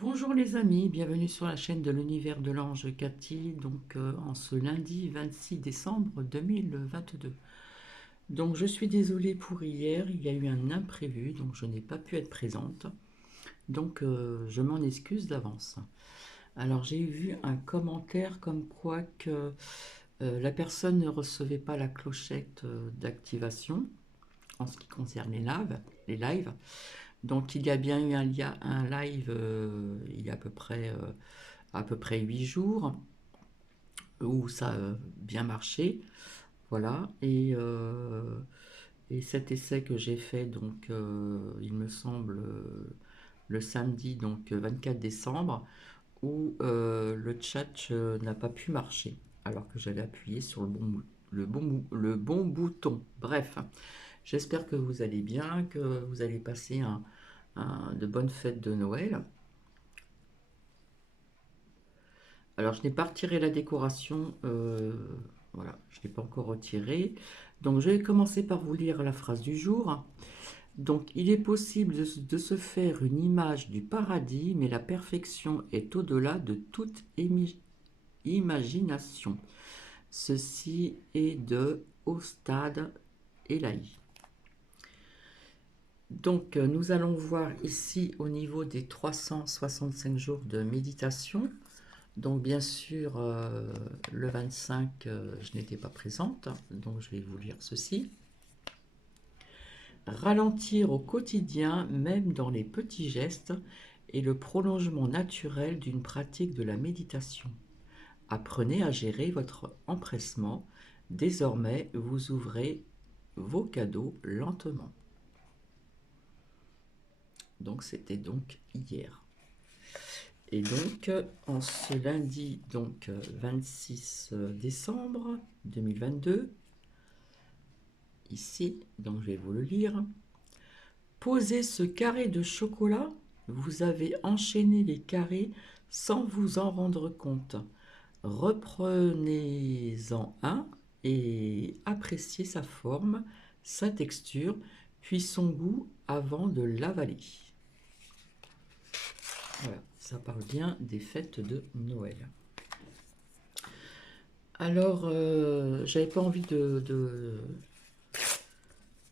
Bonjour les amis, bienvenue sur la chaîne de l'univers de l'ange Cathy, en ce lundi 26 décembre 2022. Donc je suis désolée pour hier, il y a eu un imprévu, donc je n'ai pas pu être présente, je m'en excuse d'avance. Alors j'ai vu un commentaire comme quoi que la personne ne recevait pas la clochette d'activation en ce qui concerne les lives. Donc il y a bien eu un live il y a à peu près 8 jours où ça a bien marché. Voilà. Et cet essai que j'ai fait, il me semble, le samedi, 24 décembre, où le chat n'a pas pu marcher, alors que j'allais appuyer sur le bon bouton. Bref, j'espère que vous allez bien, que vous allez passer de bonnes fêtes de Noël. Alors, je n'ai pas retiré la décoration. Voilà, je ne l'ai pas encore retirée. Donc, je vais commencer par vous lire la phrase du jour. Donc, il est possible de se faire une image du paradis, mais la perfection est au-delà de toute imagination. Ceci est de Ostad Elahi. Nous allons voir ici au niveau des 365 jours de méditation. Donc bien sûr, le 25, je n'étais pas présente, donc je vais vous lire ceci. Ralentir au quotidien, même dans les petits gestes, est le prolongement naturel d'une pratique de la méditation. Apprenez à gérer votre empressement. Désormais, vous ouvrez vos cadeaux lentement. Donc c'était donc hier. Et donc, en ce lundi 26 décembre 2022, ici, donc je vais vous le lire. Posez ce carré de chocolat, vous avez enchaîné les carrés sans vous en rendre compte. Reprenez-en un et appréciez sa forme, sa texture, puis son goût avant de l'avaler. Voilà, ça parle bien des fêtes de Noël. Alors, j'avais pas envie de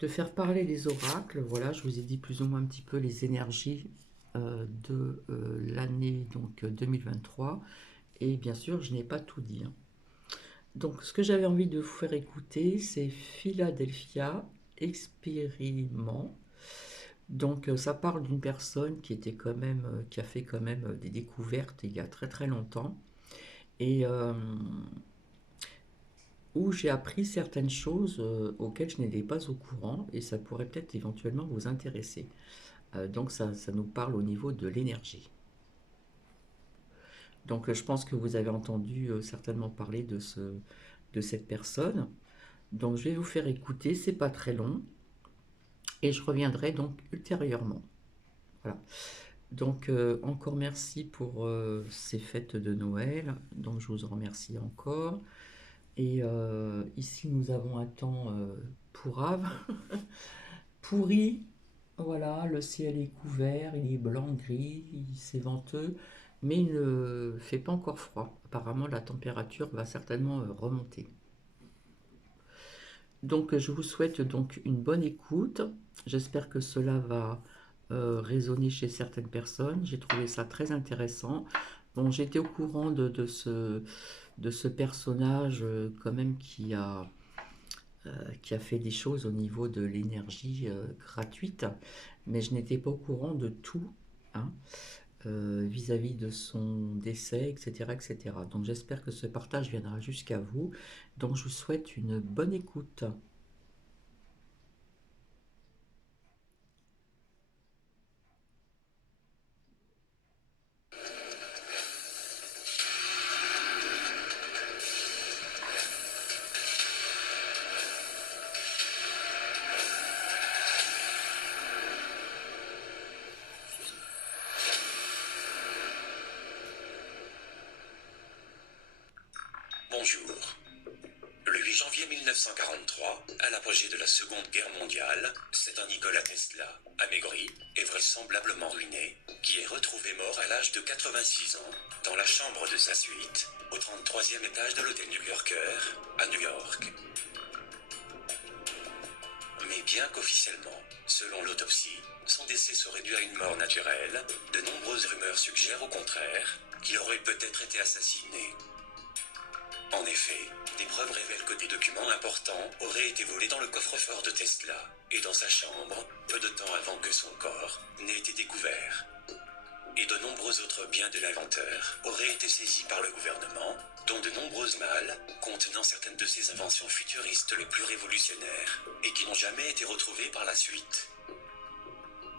faire parler les oracles. Voilà, je vous ai dit plus ou moins un petit peu les énergies de l'année 2023. Et bien sûr, je n'ai pas tout dit, hein. Donc, ce que j'avais envie de vous faire écouter, c'est Philadelphia Expériment. Ça parle d'une personne qui était quand même, qui a fait quand même des découvertes il y a très très longtemps. Et où j'ai appris certaines choses auxquelles je n'étais pas au courant et ça pourrait peut-être éventuellement vous intéresser. Ça nous parle au niveau de l'énergie. Je pense que vous avez entendu certainement parler de cette personne. Donc je vais vous faire écouter, c'est pas très long et je reviendrai donc ultérieurement. Voilà. Encore merci pour ces fêtes de Noël. Donc je vous en remercie encore. Et ici, nous avons un temps pourrave, pourri. Voilà, le ciel est couvert, il est blanc-gris, c'est venteux, mais il ne fait pas encore froid. Apparemment, la température va certainement remonter. Je vous souhaite donc une bonne écoute. J'espère que cela va résonner chez certaines personnes. J'ai trouvé ça très intéressant. Bon, j'étais au courant de ce personnage quand même qui a fait des choses au niveau de l'énergie gratuite, mais je n'étais pas au courant de tout, hein, vis-à-vis de son décès, etc., etc. Donc j'espère que ce partage viendra jusqu'à vous. Donc je vous souhaite une bonne écoute. Bonjour. Le janvier 1943, à l'apogée de la Seconde Guerre mondiale, c'est un Nikola Tesla, amaigri et vraisemblablement ruiné, qui est retrouvé mort à l'âge de 86 ans, dans la chambre de sa suite, au 33e étage de l'hôtel New-Yorker, à New York. Mais bien qu'officiellement, selon l'autopsie, son décès serait dû à une mort naturelle, de nombreuses rumeurs suggèrent au contraire qu'il aurait peut-être été assassiné. En effet, des preuves révèlent que des documents importants auraient été volés dans le coffre-fort de Tesla et dans sa chambre, peu de temps avant que son corps n'ait été découvert. Et de nombreux autres biens de l'inventeur auraient été saisis par le gouvernement, dont de nombreuses malles contenant certaines de ses inventions futuristes les plus révolutionnaires et qui n'ont jamais été retrouvées par la suite.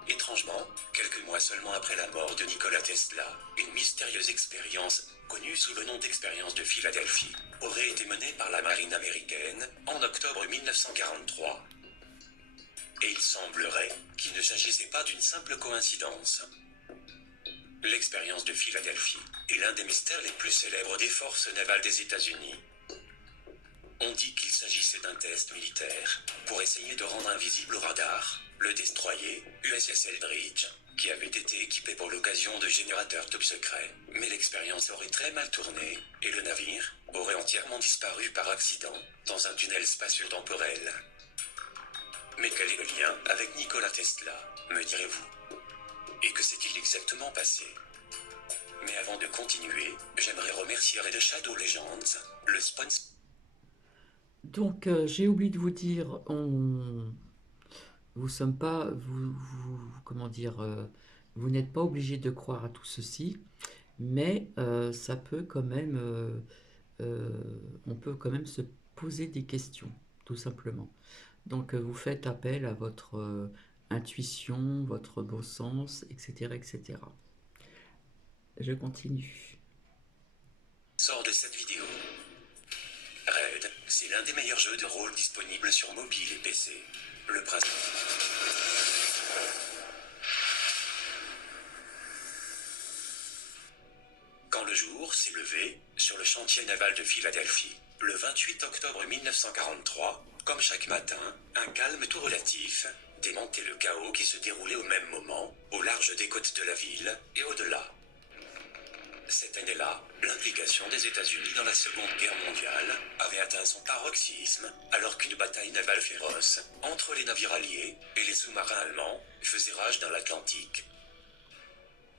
Étrangement, quelques mois seulement après la mort de Nikola Tesla, une mystérieuse expérience, connue sous le nom d'expérience de Philadelphie, aurait été menée par la marine américaine en octobre 1943. Et il semblerait qu'il ne s'agissait pas d'une simple coïncidence. L'expérience de Philadelphie est l'un des mystères les plus célèbres des forces navales des États-Unis. On dit qu'il s'agissait d'un test militaire pour essayer de rendre invisible au radar le destroyer USS Eldridge, qui avait été équipé pour l'occasion de générateurs top secrets, mais l'expérience aurait très mal tourné et le navire aurait entièrement disparu par accident dans un tunnel spatio-temporel. Mais quel est le lien avec Nikola Tesla, me direz-vous? Et que s'est-il exactement passé? Mais avant de continuer, j'aimerais remercier Red Shadow Legends, le sponsor. Donc, j'ai oublié de vous dire, vous sommes pas, comment dire, vous n'êtes pas obligé de croire à tout ceci, mais ça peut quand même, on peut quand même se poser des questions, tout simplement. Donc, vous faites appel à votre intuition, votre bon sens, etc., etc. Je continue. Sort de cette vidéo. Raid, c'est l'un des meilleurs jeux de rôle disponibles sur mobile et PC. Le principe. Quand le jour s'est levé, sur le chantier naval de Philadelphie, le 28 octobre 1943, comme chaque matin, un calme tout relatif démentait le chaos qui se déroulait au même moment, au large des côtes de la ville et au-delà. Cette année-là, l'implication des États-Unis dans la Seconde Guerre mondiale avait atteint son paroxysme, alors qu'une bataille navale féroce entre les navires alliés et les sous-marins allemands faisait rage dans l'Atlantique.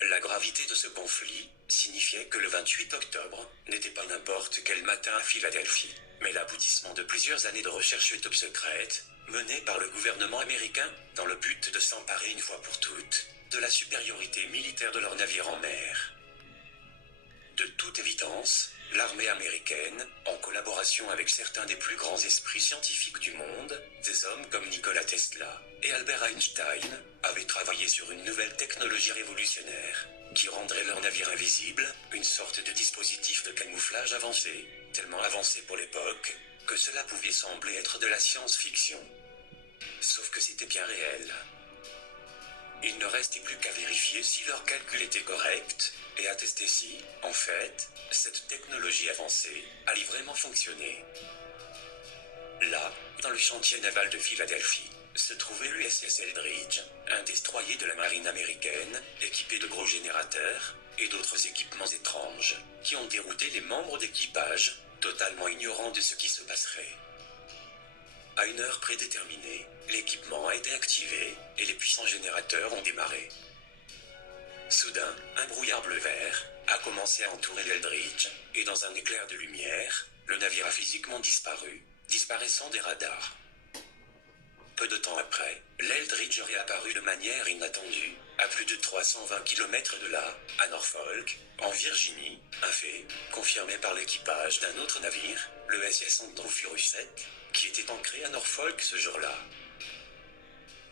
La gravité de ce conflit signifiait que le 28 octobre n'était pas n'importe quel matin à Philadelphie, mais l'aboutissement de plusieurs années de recherche top secrète menées par le gouvernement américain dans le but de s'emparer une fois pour toutes de la supériorité militaire de leurs navires en mer. De toute évidence, l'armée américaine, en collaboration avec certains des plus grands esprits scientifiques du monde, des hommes comme Nikola Tesla et Albert Einstein, avaient travaillé sur une nouvelle technologie révolutionnaire qui rendrait leurs navires invisibles, une sorte de dispositif de camouflage avancé, tellement avancé pour l'époque, que cela pouvait sembler être de la science-fiction. Sauf que c'était bien réel. Il ne restait plus qu'à vérifier si leur calcul était correct et à tester si, en fait, cette technologie avancée allait vraiment fonctionner. Là, dans le chantier naval de Philadelphie, se trouvait l'USS Eldridge, un destroyer de la marine américaine, équipé de gros générateurs et d'autres équipements étranges, qui ont dérouté les membres d'équipage, totalement ignorants de ce qui se passerait. À une heure prédéterminée, l'équipement a été activé et les puissants générateurs ont démarré. Soudain, un brouillard bleu-vert a commencé à entourer l'Eldridge et dans un éclair de lumière, le navire a physiquement disparu, disparaissant des radars. Peu de temps après, l'Eldridge aurait apparu de manière inattendue, à plus de 320 km de là, à Norfolk, en Virginie, un fait confirmé par l'équipage d'un autre navire, le SS Andrew Furuseth, qui était ancré à Norfolk ce jour-là.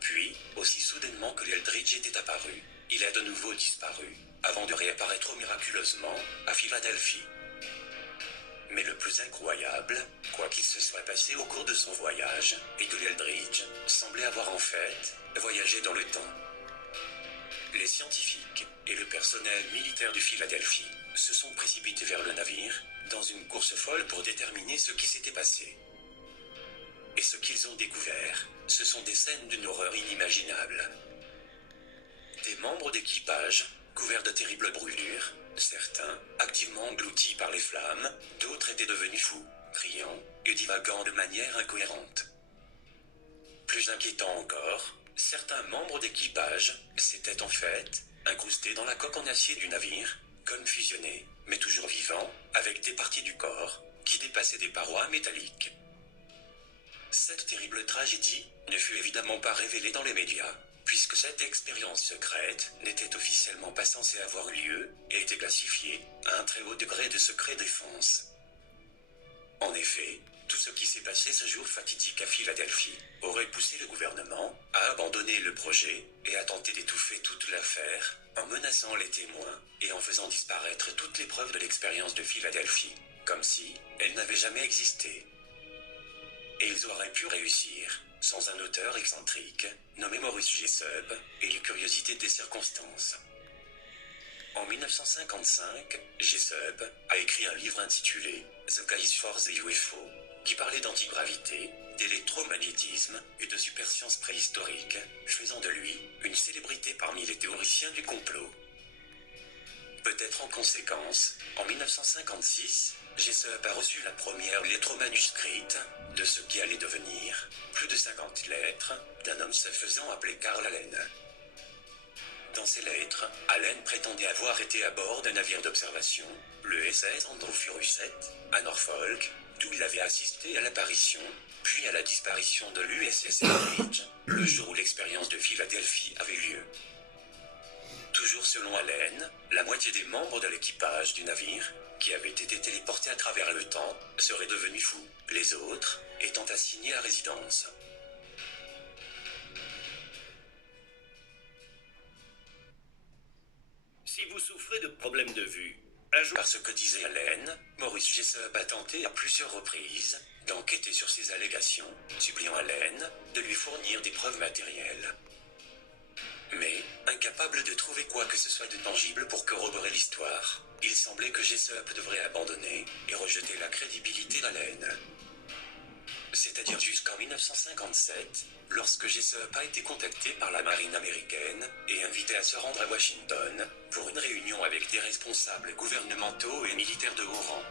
Puis, aussi soudainement que l'Eldridge était apparu, il a de nouveau disparu, avant de réapparaître miraculeusement à Philadelphie. Mais le plus incroyable, quoi qu'il se soit passé au cours de son voyage, est que l'Eldridge semblait avoir en fait voyagé dans le temps. Les scientifiques et le personnel militaire de Philadelphie se sont précipités vers le navire, dans une course folle pour déterminer ce qui s'était passé. et ce qu'ils ont découvert, ce sont des scènes d'une horreur inimaginable. Des membres d'équipage, couverts de terribles brûlures, certains, activement engloutis par les flammes, d'autres étaient devenus fous, criant et divaguant de manière incohérente. Plus inquiétant encore, certains membres d'équipage s'étaient en fait incrustés dans la coque en acier du navire, comme fusionnés, mais toujours vivants, avec des parties du corps qui dépassaient des parois métalliques. Cette terrible tragédie ne fut évidemment pas révélée dans les médias, puisque cette expérience secrète n'était officiellement pas censée avoir eu lieu et était classifiée à un très haut degré de secret défense. En effet, tout ce qui s'est passé ce jour fatidique à Philadelphie aurait poussé le gouvernement à abandonner le projet et à tenter d'étouffer toute l'affaire en menaçant les témoins et en faisant disparaître toutes les preuves de l'expérience de Philadelphie, comme si elle n'avait jamais existé. Et ils auraient pu réussir sans un auteur excentrique nommé Maurice Jessup et les curiosités des circonstances. En 1955, Jessup a écrit un livre intitulé The Case for the UFO, qui parlait d'antigravité, d'électromagnétisme et de supersciences préhistoriques, faisant de lui une célébrité parmi les théoriciens du complot. Peut-être en conséquence, en 1956, Jessup a reçu la première lettre manuscrite de ce qui allait devenir plus de 50 lettres d'un homme se faisant appeler Carl Allen. Dans ces lettres, Allen prétendait avoir été à bord d'un navire d'observation, le SS Andrew 7, à Norfolk, d'où il avait assisté à l'apparition, puis à la disparition de l'USS Eldridge, le jour où l'expérience de Philadelphie avait eu lieu. Toujours selon Allen, la moitié des membres de l'équipage du navire, qui avaient été téléportés à travers le temps, seraient devenus fous, les autres étant assignés à résidence. Si vous souffrez de problèmes de vue, par ce que disait Allen, Maurice Jessup a tenté à plusieurs reprises d'enquêter sur ces allégations, suppliant Allen de lui fournir des preuves matérielles. Mais, incapable de trouver quoi que ce soit de tangible pour corroborer l'histoire, il semblait que Jessup devrait abandonner et rejeter la crédibilité d'Allen. C'est-à-dire jusqu'en 1957, lorsque Jessup a été contacté par la marine américaine et invité à se rendre à Washington pour une réunion avec des responsables gouvernementaux et militaires de haut rang.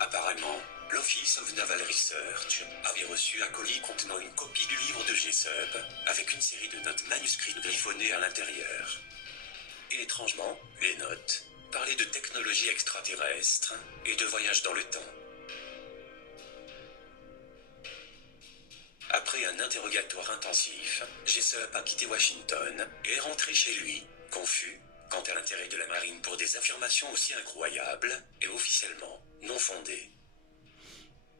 Apparemment, l'Office of Naval Research avait reçu un colis contenant une copie du livre de Jessup avec une série de notes manuscrites griffonnées à l'intérieur. Et étrangement, les notes parlaient de technologie extraterrestre et de voyage dans le temps. Après un interrogatoire intensif, Jessup a quitté Washington et est rentré chez lui, confus quant à l'intérêt de la marine pour des affirmations aussi incroyables et officiellement non fondées.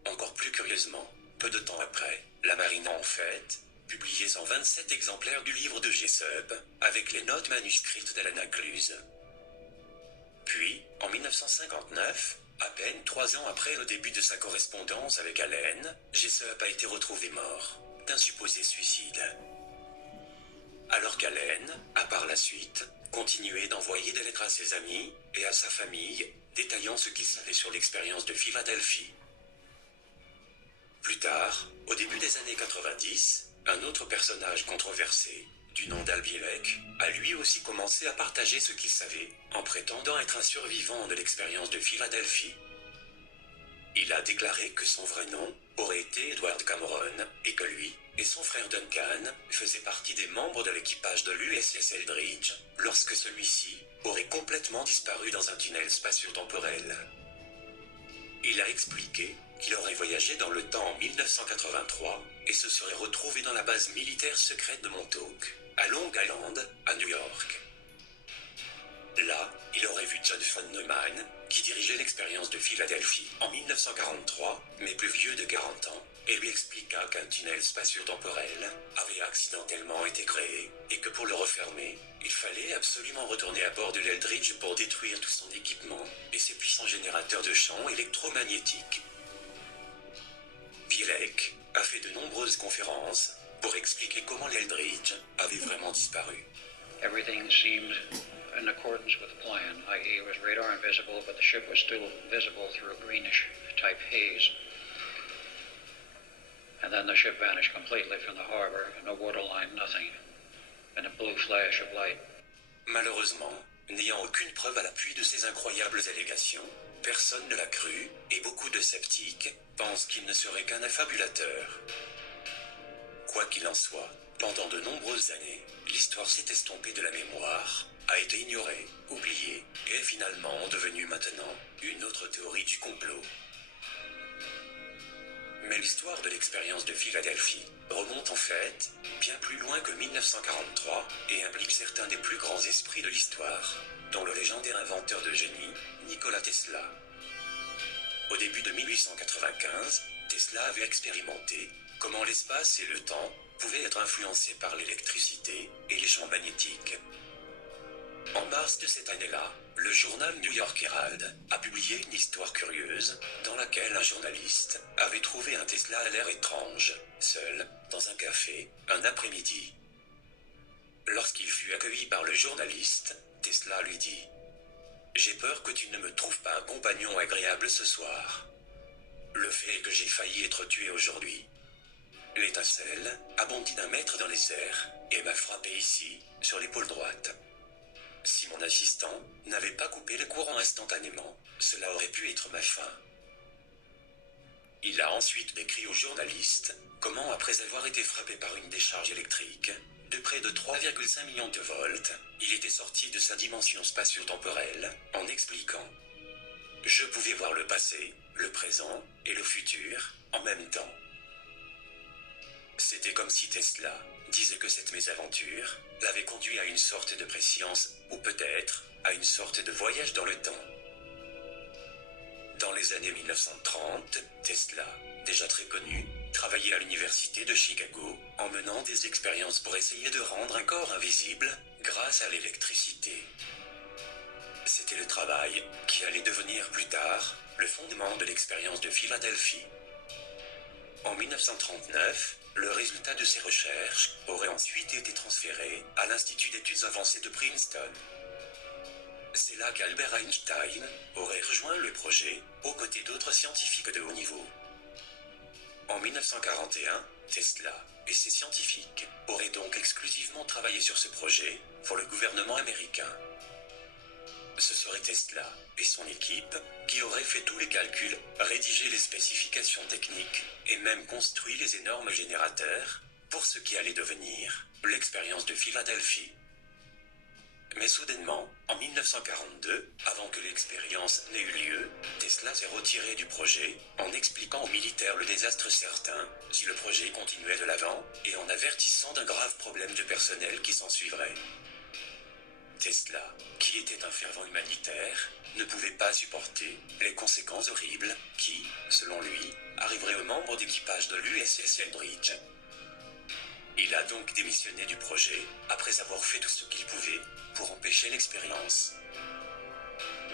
Encore plus curieusement, peu de temps après, la marine a en fait publié 127 exemplaires du livre de Jessup avec les notes manuscrites d'Allen incluses. Puis, en 1959, à peine 3 ans après le début de sa correspondance avec Allen, Jessup a été retrouvé mort d'un supposé suicide. Alors qu'Allen a par la suite continué d'envoyer des lettres à ses amis et à sa famille, détaillant ce qu'il savait sur l'expérience de Philadelphie. Plus tard, au début des années 90, un autre personnage controversé, du nom d'Al Bielek, a lui aussi commencé à partager ce qu'il savait, en prétendant être un survivant de l'expérience de Philadelphie. Il a déclaré que son vrai nom aurait été Edward Cameron, et que lui et son frère Duncan faisaient partie des membres de l'équipage de l'USS Eldridge, lorsque celui-ci aurait complètement disparu dans un tunnel spatio-temporel. Il a expliqué qu'il aurait voyagé dans le temps en 1983 et se serait retrouvé dans la base militaire secrète de Montauk, à Long Island, à New York. Là, il aurait vu John von Neumann, qui dirigeait l'expérience de Philadelphie en 1943, mais plus vieux de 40 ans, et lui expliqua qu'un tunnel spatio-temporel avait accidentellement été créé et que pour le refermer, il fallait absolument retourner à bord de l'Eldridge pour détruire tout son équipement et ses puissants générateurs de champs électromagnétiques. Bielek a fait de nombreuses conférences pour expliquer comment l'Eldridge avait vraiment disparu. Everything seemed in accordance with the plan, i.e. it was radar invisible, but the ship was still visible through a greenish type haze. And then the ship vanished completely from the harbor, no waterline, nothing, in a blue flash of light. Malheureusement, n'ayant aucune preuve à l'appui de ces incroyables allégations, personne ne l'a cru et beaucoup de sceptiques pensent qu'il ne serait qu'un affabulateur. Quoi qu'il en soit, pendant de nombreuses années, l'histoire s'est estompée de la mémoire, a été ignorée, oubliée et est finalement devenue maintenant une autre théorie du complot. Mais l'histoire de l'expérience de Philadelphie remonte en fait bien plus loin que 1943 et implique certains des plus grands esprits de l'histoire, dont le légendaire inventeur de génie, Nikola Tesla. Au début de 1895, Tesla avait expérimenté comment l'espace et le temps pouvaient être influencés par l'électricité et les champs magnétiques. En mars de cette année-là, le journal New York Herald a publié une histoire curieuse dans laquelle un journaliste avait trouvé un Tesla à l'air étrange, seul, dans un café, un après-midi. Lorsqu'il fut accueilli par le journaliste, Tesla lui dit « J'ai peur que tu ne me trouves pas un compagnon agréable ce soir. Le fait est que j'ai failli être tué aujourd'hui. L'étincelle a bondi d'un mètre dans les airs et m'a frappé ici, sur l'épaule droite. Si mon assistant n'avait pas coupé le courant instantanément, cela aurait pu être ma fin. » Il a ensuite décrit au journaliste comment, après avoir été frappé par une décharge électrique de près de 3,5 millions de volts, il était sorti de sa dimension spatio-temporelle en expliquant « Je pouvais voir le passé, le présent et le futur en même temps. » C'était comme si Tesla disait que cette mésaventure l'avait conduit à une sorte de préscience, ou peut-être à une sorte de voyage dans le temps. Dans les années 1930, Tesla, déjà très connu, travaillait à l'université de Chicago en menant des expériences pour essayer de rendre un corps invisible grâce à l'électricité. C'était le travail qui allait devenir plus tard le fondement de l'expérience de Philadelphie. En 1939, le résultat de ces recherches aurait ensuite été transféré à l'Institut d'études avancées de Princeton. C'est là qu'Albert Einstein aurait rejoint le projet aux côtés d'autres scientifiques de haut niveau. En 1941, Tesla et ses scientifiques auraient donc exclusivement travaillé sur ce projet pour le gouvernement américain. Ce serait Tesla et son équipe qui auraient fait tous les calculs, rédigé les spécifications techniques et même construit les énormes générateurs pour ce qui allait devenir l'expérience de Philadelphie. Mais soudainement, en 1942, avant que l'expérience n'ait eu lieu, Tesla s'est retiré du projet en expliquant aux militaires le désastre certain si le projet continuait de l'avant et en avertissant d'un grave problème de personnel qui s'ensuivrait. Tesla, qui était un fervent humanitaire, ne pouvait pas supporter les conséquences horribles qui, selon lui, arriveraient aux membres d'équipage de l'USS Eldridge. Il a donc démissionné du projet après avoir fait tout ce qu'il pouvait pour empêcher l'expérience.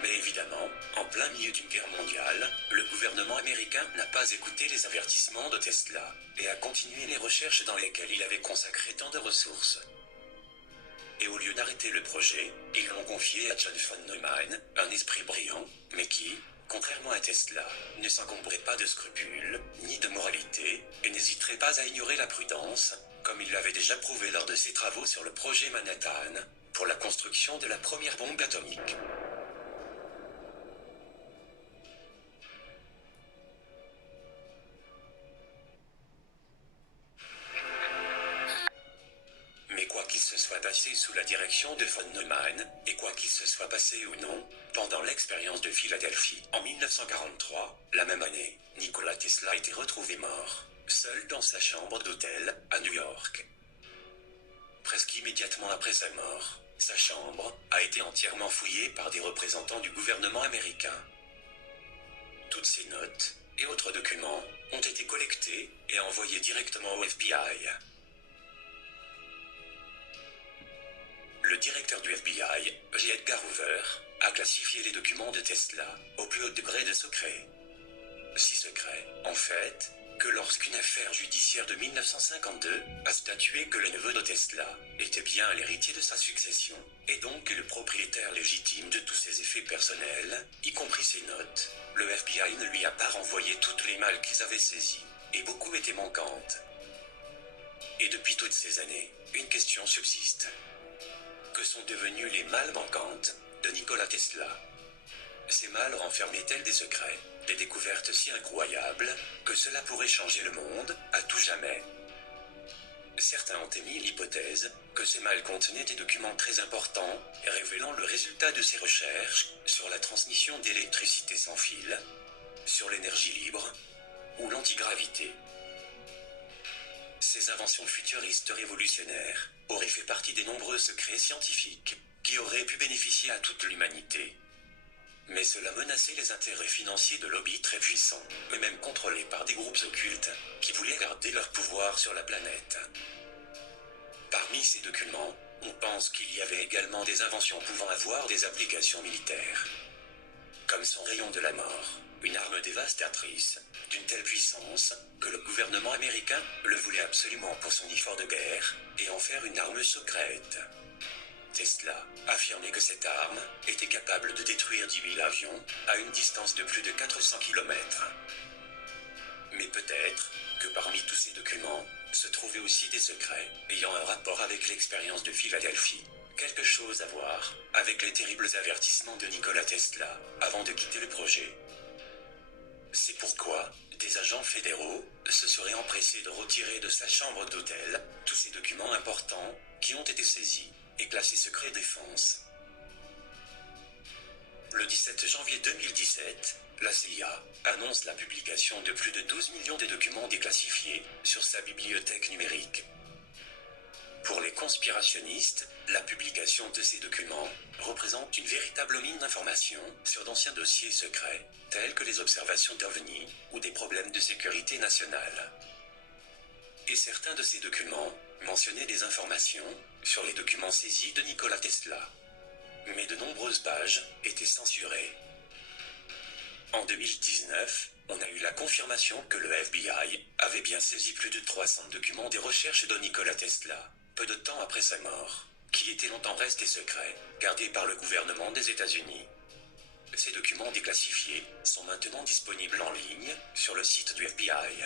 Mais évidemment, en plein milieu d'une guerre mondiale, le gouvernement américain n'a pas écouté les avertissements de Tesla et a continué les recherches dans lesquelles il avait consacré tant de ressources. Et au lieu d'arrêter le projet, ils l'ont confié à John von Neumann, un esprit brillant, mais qui, contrairement à Tesla, ne s'encombrait pas de scrupules, ni de moralité, et n'hésiterait pas à ignorer la prudence, comme il l'avait déjà prouvé lors de ses travaux sur le projet Manhattan, pour la construction de la première bombe atomique. Mais quoi qu'il se soit passé sous la direction de von Neumann, et quoi qu'il se soit passé ou non, pendant l'expérience de Philadelphie en 1943, la même année, Nikola Tesla était retrouvé mort, seul dans sa chambre d'hôtel à New York. Presque immédiatement après sa mort, sa chambre a été entièrement fouillée par des représentants du gouvernement américain. Toutes ces notes et autres documents ont été collectés et envoyés directement au FBI. Le directeur du FBI, J. Edgar Hoover, a classifié les documents de Tesla au plus haut degré de secret. Si secret, en fait, que lorsqu'une affaire judiciaire de 1952 a statué que le neveu de Tesla était bien l'héritier de sa succession, et donc le propriétaire légitime de tous ses effets personnels, y compris ses notes, le FBI ne lui a pas renvoyé toutes les malles qu'ils avaient saisies. et beaucoup étaient manquantes. Et depuis toutes ces années, une question subsiste. Que sont devenues les malles manquantes de Nikola Tesla? Ces malles renfermaient-elles des secrets, des découvertes si incroyables, que cela pourrait changer le monde, à tout jamais? Certains ont émis l'hypothèse que ces malles contenaient des documents très importants, révélant le résultat de ces recherches sur la transmission d'électricité sans fil, sur l'énergie libre, ou l'antigravité. Ces inventions futuristes révolutionnaires auraient fait partie des nombreux secrets scientifiques qui auraient pu bénéficier à toute l'humanité. Mais cela menaçait les intérêts financiers de lobbies très puissants, eux-mêmes contrôlés par des groupes occultes qui voulaient garder leur pouvoir sur la planète. Parmi ces documents, on pense qu'il y avait également des inventions pouvant avoir des applications militaires. Comme son rayon de la mort, une arme dévastatrice, d'une telle puissance que le gouvernement américain le voulait absolument pour son effort de guerre et en faire une arme secrète. Tesla affirmait que cette arme était capable de détruire 10 000 avions à une distance de plus de 400 km. Mais peut-être que parmi tous ces documents se trouvaient aussi des secrets ayant un rapport avec l'expérience de Philadelphie, quelque chose à voir avec les terribles avertissements de Nikola Tesla avant de quitter le projet. C'est pourquoi des agents fédéraux se seraient empressés de retirer de sa chambre d'hôtel tous ces documents importants qui ont été saisis et classés secret défense. Le 17 janvier 2017, la CIA annonce la publication de plus de 12 millions de documents déclassifiés sur sa bibliothèque numérique. Pour les conspirationnistes, la publication de ces documents représente une véritable mine d'informations sur d'anciens dossiers secrets, tels que les observations d'OVNI ou des problèmes de sécurité nationale. Et certains de ces documents mentionnaient des informations sur les documents saisis de Nikola Tesla. Mais de nombreuses pages étaient censurées. En 2019, on a eu la confirmation que le FBI avait bien saisi plus de 300 documents des recherches de Nikola Tesla, peu de temps après sa mort, qui étaient longtemps restés secrets, gardés par le gouvernement des États-Unis. Ces documents déclassifiés sont maintenant disponibles en ligne sur le site du FBI.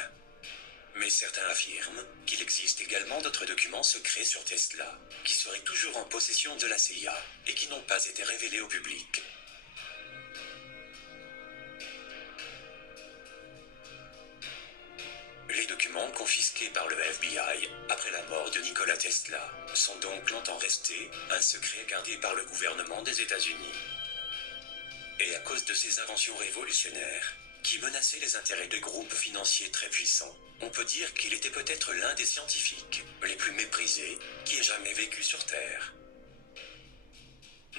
Mais certains affirment qu'il existe également d'autres documents secrets sur Tesla, qui seraient toujours en possession de la CIA et qui n'ont pas été révélés au public. Les documents confisqués par le FBI après la mort de Nikola Tesla sont donc longtemps restés un secret gardé par le gouvernement des États-Unis. Et à cause de ces inventions révolutionnaires, qui menaçaient les intérêts de groupes financiers très puissants, on peut dire qu'il était peut-être l'un des scientifiques les plus méprisés qui ait jamais vécu sur Terre.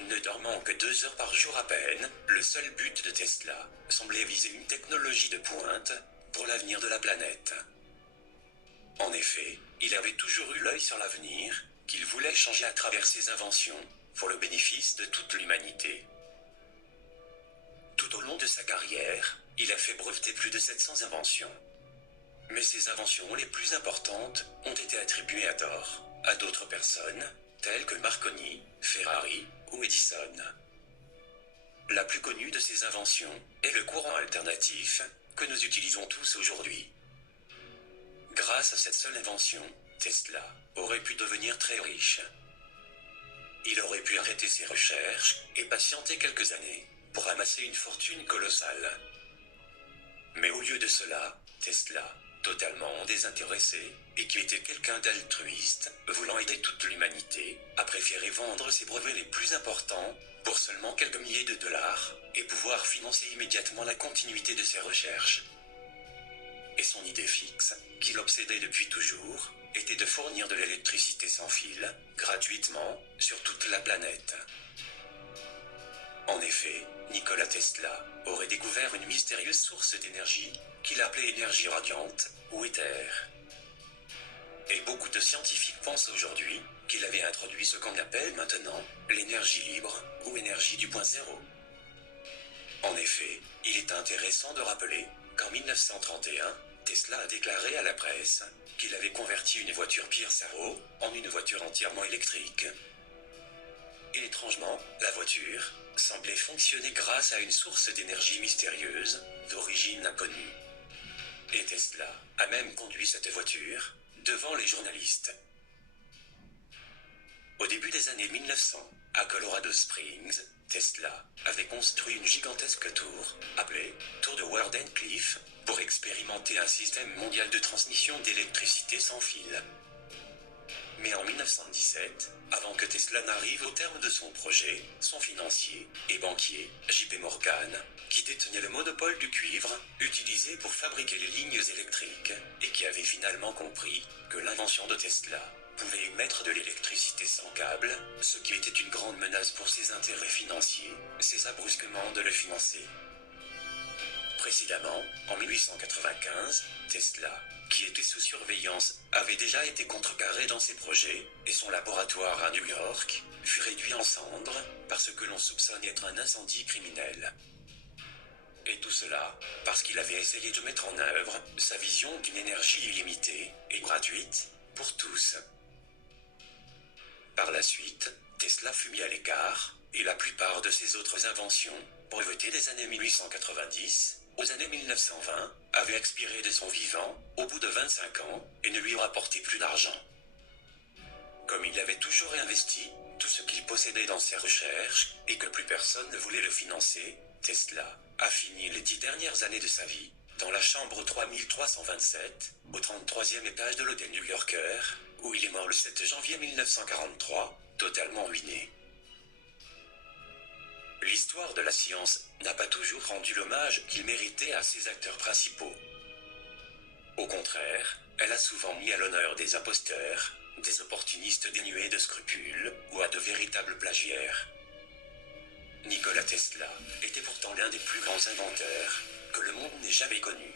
Ne dormant que 2 heures par jour à peine, le seul but de Tesla semblait viser une technologie de pointe pour l'avenir de la planète. En effet, il avait toujours eu l'œil sur l'avenir, qu'il voulait changer à travers ses inventions pour le bénéfice de toute l'humanité. Tout au long de sa carrière, il a fait breveter plus de 700 inventions. Mais ces inventions les plus importantes ont été attribuées à tort à d'autres personnes, telles que Marconi, Ferrari ou Edison. La plus connue de ces inventions est le courant alternatif que nous utilisons tous aujourd'hui. Grâce à cette seule invention, Tesla aurait pu devenir très riche. Il aurait pu arrêter ses recherches et patienter quelques années pour amasser une fortune colossale. Mais au lieu de cela, Tesla, totalement désintéressé et qui était quelqu'un d'altruiste, voulant aider toute l'humanité, a préféré vendre ses brevets les plus importants pour seulement quelques milliers de dollars et pouvoir financer immédiatement la continuité de ses recherches. Et son idée fixe, qui l'obsédait depuis toujours, était de fournir de l'électricité sans fil, gratuitement, sur toute la planète. En effet, Nikola Tesla aurait découvert une mystérieuse source d'énergie qu'il appelait énergie radiante ou éther. Et beaucoup de scientifiques pensent aujourd'hui qu'il avait introduit ce qu'on appelle maintenant l'énergie libre ou énergie du point zéro. En effet, il est intéressant de rappeler qu'en 1931, Tesla a déclaré à la presse qu'il avait converti une voiture Pierce Arrow en une voiture entièrement électrique. Et étrangement, la voiture semblait fonctionner grâce à une source d'énergie mystérieuse, d'origine inconnue. Et Tesla a même conduit cette voiture devant les journalistes. Au début des années 1900, à Colorado Springs, Tesla avait construit une gigantesque tour, appelée Tour de Wardenclyffe, pour expérimenter un système mondial de transmission d'électricité sans fil. Mais en 1917, avant que Tesla n'arrive au terme de son projet, son financier et banquier, J.P. Morgan, qui détenait le monopole du cuivre, utilisé pour fabriquer les lignes électriques, et qui avait finalement compris que l'invention de Tesla pouvait émettre de l'électricité sans câble, ce qui était une grande menace pour ses intérêts financiers, cessa brusquement de le financer. Précédemment, en 1895, Tesla, qui était sous surveillance, avait déjà été contrecarré dans ses projets, et son laboratoire à New York fut réduit en cendres par ce que l'on soupçonne être un incendie criminel. Et tout cela parce qu'il avait essayé de mettre en œuvre sa vision d'une énergie illimitée et gratuite pour tous. Par la suite, Tesla fut mis à l'écart, et la plupart de ses autres inventions, brevetées des années 1890 aux années 1920, avaient expiré de son vivant au bout de 25 ans et ne lui ont apporté plus d'argent. Comme il avait toujours investi tout ce qu'il possédait dans ses recherches et que plus personne ne voulait le financer, Tesla a fini les 10 dernières années de sa vie dans la chambre 3327, au 33e étage de l'hôtel New-Yorker, où il est mort le 7 janvier 1943, totalement ruiné. L'histoire de la science n'a pas toujours rendu l'hommage qu'il méritait à ses acteurs principaux. Au contraire, elle a souvent mis à l'honneur des imposteurs, des opportunistes dénués de scrupules ou à de véritables plagiaires. Nikola Tesla était pourtant l'un des plus grands inventeurs que le monde n'ait jamais connu.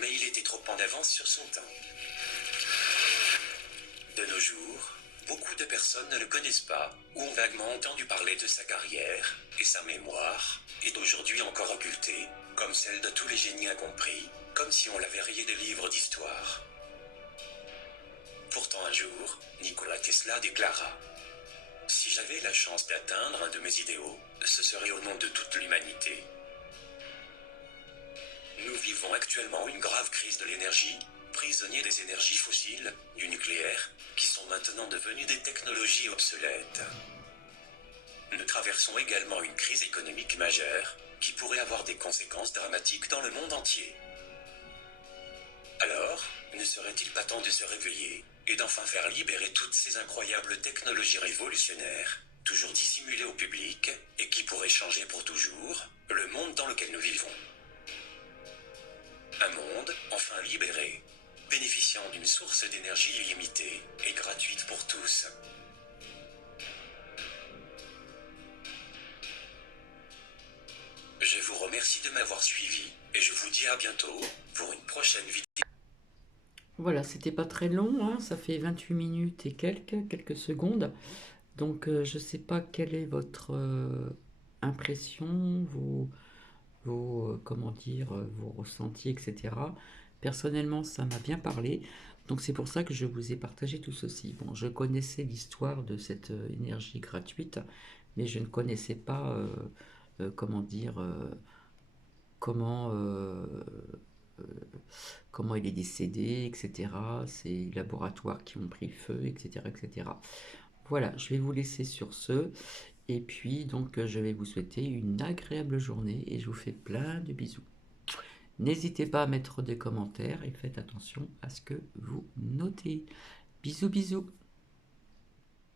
Mais il était trop en avance sur son temps. De nos jours, beaucoup de personnes ne le connaissent pas ou ont vaguement entendu parler de sa carrière, et sa mémoire est aujourd'hui encore occultée, comme celle de tous les génies incompris, comme si on l'avait rayé des livres d'histoire. Pourtant un jour, Nikola Tesla déclara « Si j'avais la chance d'atteindre un de mes idéaux, ce serait au nom de toute l'humanité. » Nous vivons actuellement une grave crise de l'énergie, prisonniers des énergies fossiles, du nucléaire, qui sont maintenant devenues des technologies obsolètes. Nous traversons également une crise économique majeure, qui pourrait avoir des conséquences dramatiques dans le monde entier. Alors, ne serait-il pas temps de se réveiller, et d'enfin faire libérer toutes ces incroyables technologies révolutionnaires, toujours dissimulées au public, et qui pourraient changer pour toujours le monde dans lequel nous vivons? Un monde enfin libéré, bénéficiant d'une source d'énergie illimitée et gratuite pour tous. Je vous remercie de m'avoir suivi et je vous dis à bientôt pour une prochaine vidéo. Voilà, c'était pas très long, hein, ça fait 28 minutes et quelques secondes. Donc, je sais pas quelle est votre impression, comment dire, vos ressentis, etc. Personnellement, ça m'a bien parlé. Donc, c'est pour ça que je vous ai partagé tout ceci. Bon, je connaissais l'histoire de cette énergie gratuite, mais je ne connaissais pas, comment dire, comment, comment il est décédé, etc. Ces laboratoires qui ont pris feu, etc., etc. Voilà, je vais vous laisser sur ce. Et puis, donc, je vais vous souhaiter une agréable journée et je vous fais plein de bisous. N'hésitez pas à mettre des commentaires et faites attention à ce que vous notez. Bisous, bisous.